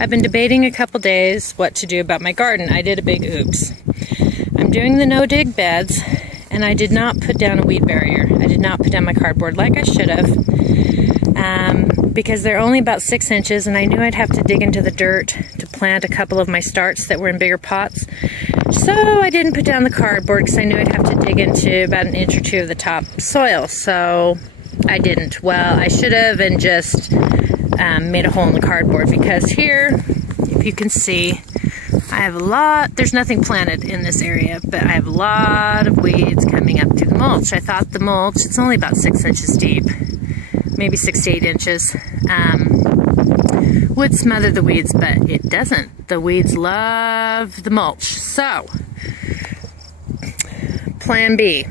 I've been debating a couple days what to do about my garden. I did a big oops. I'm doing the no-dig beds, and I did not put down a weed barrier. I did not put down my cardboard like I should have, because they're only about 6 inches, and I knew I'd have to dig into the dirt to plant a couple of my starts that were in bigger pots. So I didn't put down the cardboard because I knew I'd have to dig into about 1 inch or 2 of the top soil. So I didn't. Well, I should have, and just made a hole in the cardboard, because here, if you can see, I have a lot, there's nothing planted in this area, but I have a lot of weeds coming up through the mulch. I thought the mulch, it's only about 6 inches deep, maybe 6 to 8 inches, would smother the weeds, but it doesn't. The weeds love the mulch. So, plan B.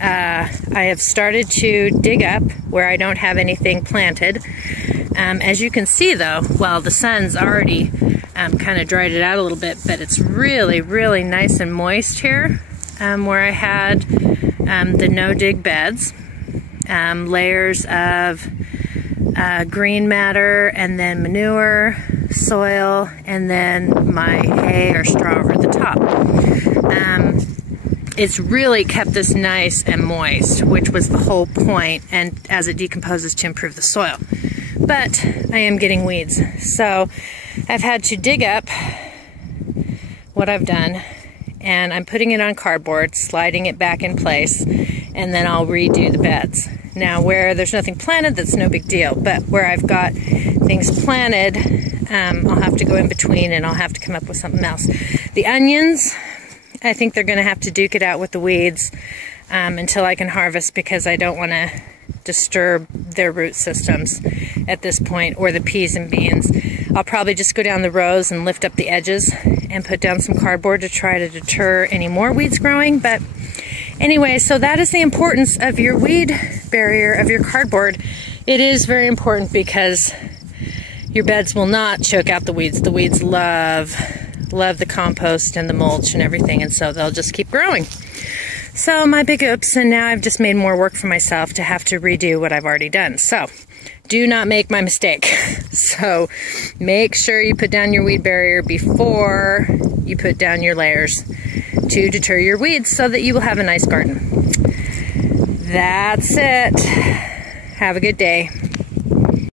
I have started to dig up where I don't have anything planted. As you can see though, well, the sun's already kind of dried it out a little bit, but it's really, really nice and moist here where I had the no-dig beds. Layers of green matter, and then manure, soil, and then my hay or straw over the top. It's really kept this nice and moist, which was the whole point, and as it decomposes, to improve the soil. But I am getting weeds, so I've had to dig up what I've done, and I'm putting it on cardboard, sliding it back in place, and then I'll redo the beds. Now, where there's nothing planted, that's no big deal, but where I've got things planted, I'll have to go in between, and I'll have to come up with something else. The onions, I think they're going to have to duke it out with the weeds until I can harvest, because I don't want to disturb their root systems at this point, or the peas and beans. I'll probably just go down the rows and lift up the edges and put down some cardboard to try to deter any more weeds growing. But anyway, so that is the importance of your weed barrier, of your cardboard. It is very important, because your beds will not choke out the weeds. The weeds love the compost and the mulch and everything, and so they'll just keep growing. So my big oops, and now I've just made more work for myself to have to redo what I've already done. So do not make my mistake. So make sure you put down your weed barrier before you put down your layers to deter your weeds, so that you will have a nice garden. That's it. Have a good day.